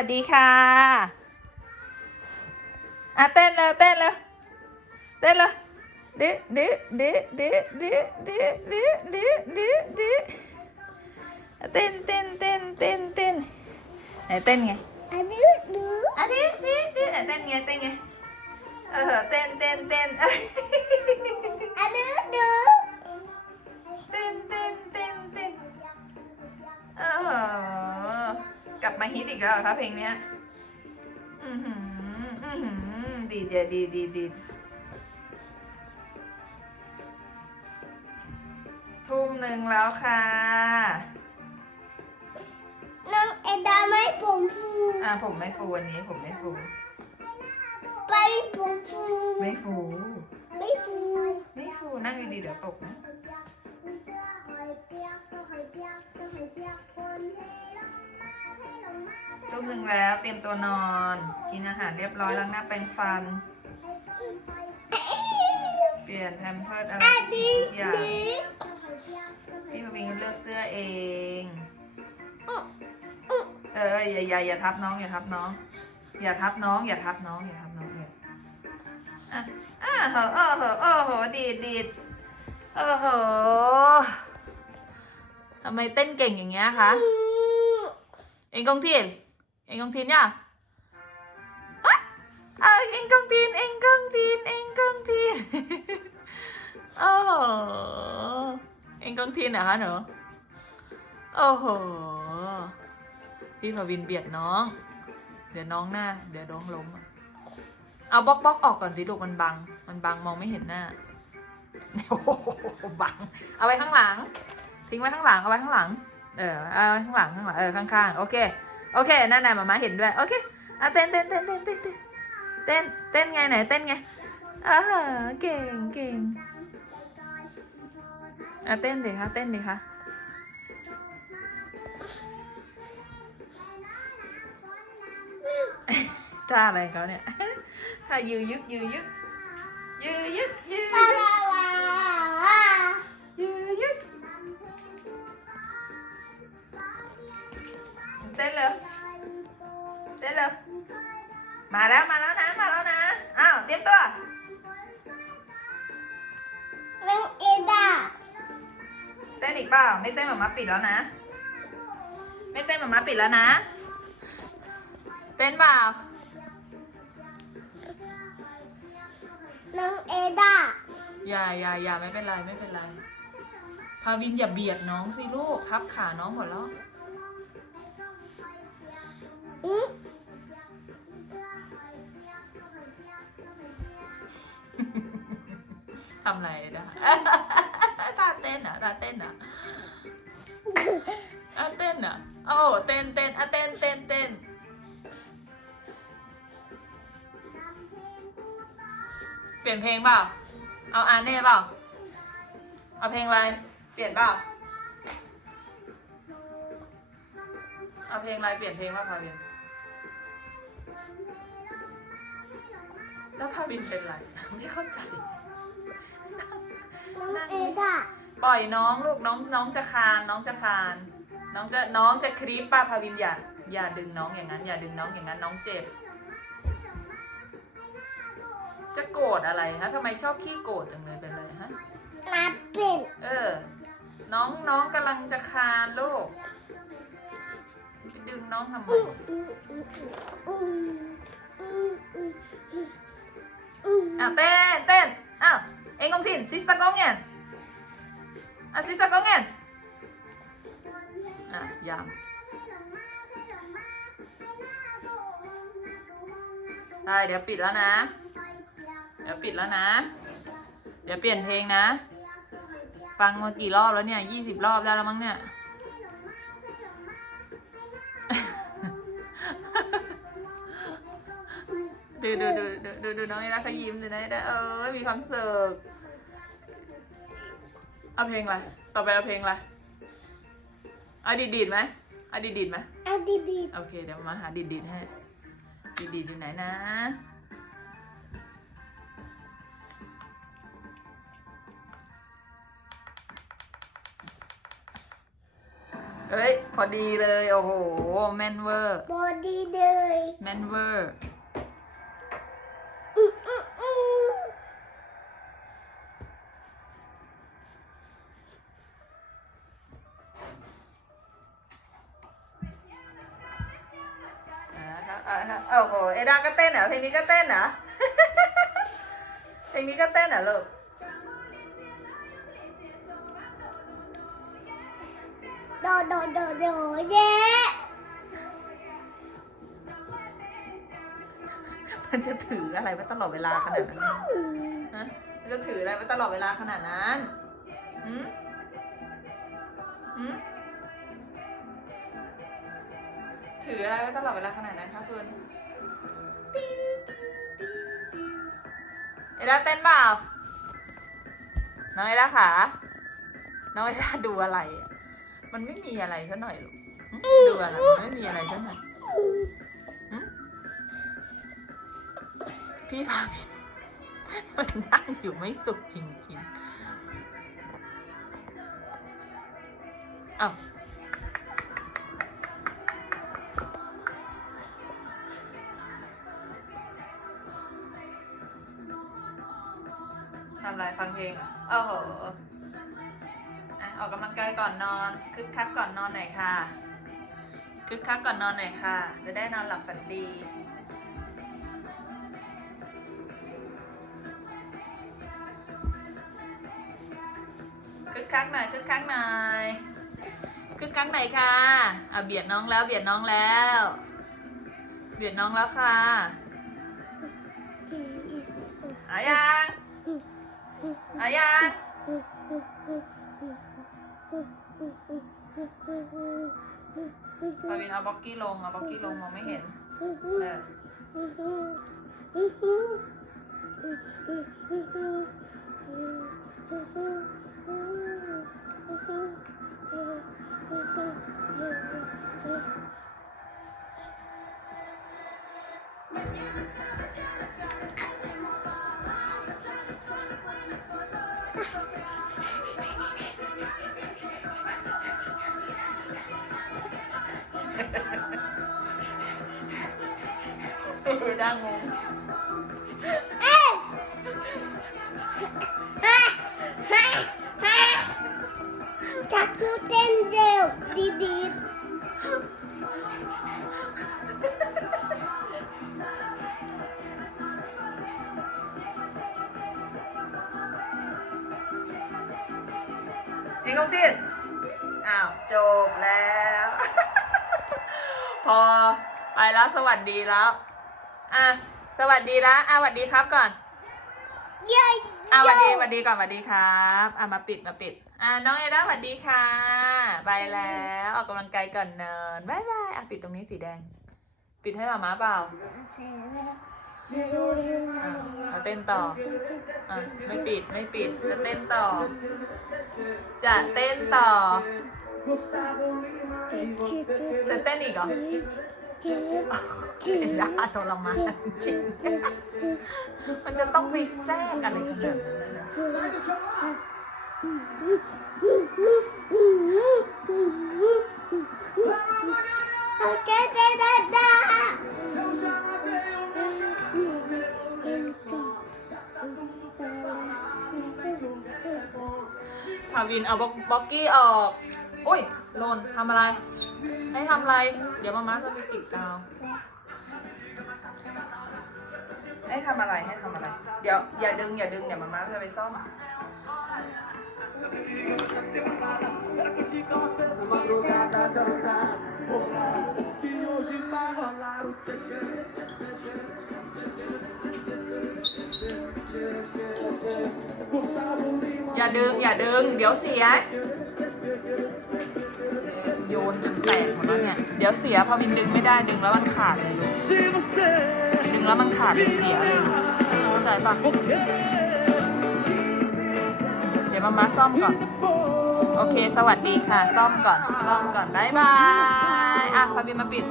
วัสดีค่ะอะเต้นเลยเต้นเลยเต้นเลยดิดิดิดิดิดิดิดิดิดิอะเต้นเต้นเต้นเต้นเต้นไหนเต้นไงอันนี้ดูอะดิดิดิอะเต้นไงเต้นไงเออเต้นเต้นเต้น ฮิตอีกแล้วเหรอคะเพลงเนี้ยอือหืออือหือดีเดียดีดีดีทุ่มหนึ่งแล้วค่ะน้องเอดาไม่ผมฟูอะผมไม่ฟูวันนี้ผมไม่ฟู ไปผมฟูไม่ฟู ไม่ฟู ไม่ฟูนั่งดีๆเดี๋ยวตกนะ ทุ่มหนึ่งแล้วเตรียมตัวนอน กินอาหารเรียบร้อยล้างหน้าแปรงฟัน เปลี่ยนแพมเพิร์ดอะไรนทุนี้กอย่างพี่มาวิงเลือกเสื้อเอง เอออย่าอย่าอย่าทับน้องอย่าทับน้อง อย่าทับน้องอย่าทับน้องอย่าทับน้องอย่าอะอะเหอะเออเหอะเออเหดีดดีดเออเหทำไมเต้นเก่งอย่างเงี้ยคะ เอ็งกงที นเอ็งกงทีนย่ะฮะเออเอ็งกงทีนเอ็งกงทีนเอ็งกงทีนโอ้โหเอ็งกงทีนเหรอคะหนูโอ้โหพี่พวินเบียดน้อง เดี๋ยวน้องหน้า เดี๋ยวน้องล้มเอาบล็อกบล็อกออกก่อนสิลูกมันบัง มันบังมองไม่เห็นหน้าโอ้โหบัง เอาไว้ข้างหลัง ทิ้งไว้ข้างหลัง เอาไว้ข้างหลัง เออ เอาไว้ข้างหลังข้างหลัง เออ ข้างๆ โอเค โอเคนั่นน่ะมามาเห็นด้วย โอเคอะเต้นเต้นเต้นเต้นเต้นเต้นเต้นเต้นไงไหนเต้นไงอ่าฮะเก่งเก่งอะเต้นดิคะเต้นดิคะท่าอะไรเขาเนี่ยท่ายือยึกยือยึกยือยึกยืยึก เต้นเลยเต้นเลยมาแล้วมาแล้วนะ มาแล้วนะ อ้าว เตรียมตัวน้องเอดาเต้นอีกเปล่า ไม่เต้นหมามาปิดแล้วนะ ไม่เต้นหมามาปิดแล้วนะ เต้นเปล่า น้องเอดาอย่าอย่าอย่าไม่เป็นไรไม่เป็นไร พาวินอย่าเบียดน้องสิลูกทับขาน้องหมดแล้ว อืมทำอะไรนะท่าเต้นอะท่าเต้นอะอะเต้นอะโอ้เต้นเต้นอะเต้นเต้นเต้นเปลี่ยนเพลงเปล่า เอาอาเน่เปล่า เอาเพลงอะไร เปลี่ยนเปล่า เอาเพลงอะไรเปลี่ยนเพลงว่าพาวิน แล้วพาวินเป็นไร ไม่เข้าใจ น้องเอดาปล่อยน้องลูกน้องน้องจะคานน้องจะคาน น้องจะน้องจะครีปป้าพาวินอย่าอย่าดึงน้องอย่างนั้น อย่าดึงน้องอย่างนั้นน้องเจ็บ จะโกรธอะไรฮะทำไมชอบขี้โกรธจังเลยเป็นไรฮะ นับเป็นเออ น้องน้องกำลังจะคานลูกไปดึงน้องทำไมอืมอืมอืมอืมอืมอืม อะเต้นเต้นอ้าวเอ็งกงทินซิสตากงเงียนอะซิสตากงเงียนอะยามใช่เดี๋ยวปิดแล้วนะ เดี๋ยวปิดแล้วนะ เดี๋ยวเปลี่ยนเพลงนะ ฟังมากี่รอบแล้วเนี่ยยี่สิบรอบได้แล้วมั้งเนี่ย ดูดูดูดูดูดูน้องนี่นะเขายิ้มดูนะเออมีความสุขเอาเพลงอะไรต่อไปเอาเพลงอะไรเอาดีดดีดไหมเอาดีดดีดไหมเอาดีดีโอเคเดี๋ยวมาหาดีดดีดให้ดีดดีดอยู่ไหนนะเฮ้ยพอดีเลยโอ้โหแมนเวอร์ บอดีเลย แมนเวอร์าครับอ่าครับโอ้โห เอดาก็เต้นเหรอ เพลงนี้ก็เต้นเหรอ เพลงนี้ก็เต้นเหรอลูกโดโดโดโดเย้มันจะถืออะไรไว้ตลอดเวลาขนาดนั้นฮะมันจะถืออะไรไว้ตลอดเวลาขนาดนั้นหืมหืม ถืออะไรไว้ตลอดเวลาขนาดนั้นคะคุณเอด้าเต้นเปล่า น้องเอด้าขาน้องเอด้าดูอะไรอะมันไม่มีอะไรซะหน่อยลูกดูอะไรมันไม่มีอะไรซะหน่อยพี่พาพี่มันนั่งอยู่ไม่สุขจริงๆอ้าว อะไรฟังเพลงเหรอะโอ้โหอะออกกำลังกายก่อนนอนคึกคักก่อนนอนหน่อยค่ะคึกคักก่อนนอนหน่อยค่ะ จะได้นอนหลับฝันดีคึกคักหน่อยคึกคักหน่อยคึกคักหน่อยค่ะอะเบียดน้องแล้วเบียดน้องแล้ว เบียดน้องแล้วค่ะอายัง อายังปาวินเอาบ็ อกกี้ลงเอา พี่กงจินอ้าวจบแล้ว พอไปแล้วสวัสดีแล้ว อะ สวัสดีแล้วอะสวัสดีครับก่อนเย้อะสวัสดีสวัสดีก่อนสวัสดีครับอะมาปิดมาปิด อะน้องเอด้าสวัสดีค่ะ ไปแล้วออกกำลังกายก่อนเนินบายบายอะปิดตรงนี้สีแดง ปิดให้หมาม้าเปล่า อะเอาเต้นต่ออะไม่ปิดไม่ปิดจะเต้นต่อ จะเต้นต่อ จะเต้นอีกเหรอเอด้าทรมานจริงมันจะต้องไปแทรกอะไรขนาดนั้นโอเคเต้นได้ ได้พาวินเอาบล็อกบล็อกกี้ออกอุ้ยหล่นทำอะไร ให้ทำอะไร เดี๋ยวมาม่าจะไปติดกาวให้ทำอะไรให้ทำอะไร เดี๋ยวอย่าดึงอย่าดึงเดี๋ยวมาม่าจะไปซ่อมอย่า ดึง อย่าดึง เดี๋ยวเสีย โยนจนแตกหมดแล้วเนี่ย เดี๋ยวเสียพอวินดึงไม่ได้ดึงแล้วมันขาดเลยลูกดึงแล้วมันขาดเลยเสียเลยเข้าใจปะเดี๋ยวมามาซ่อมก่อน โอเค สวัสดีค่ะ ซ่อมก่อน ซ่อมก่อน บ๊ายบาย อะพาวินมาปิด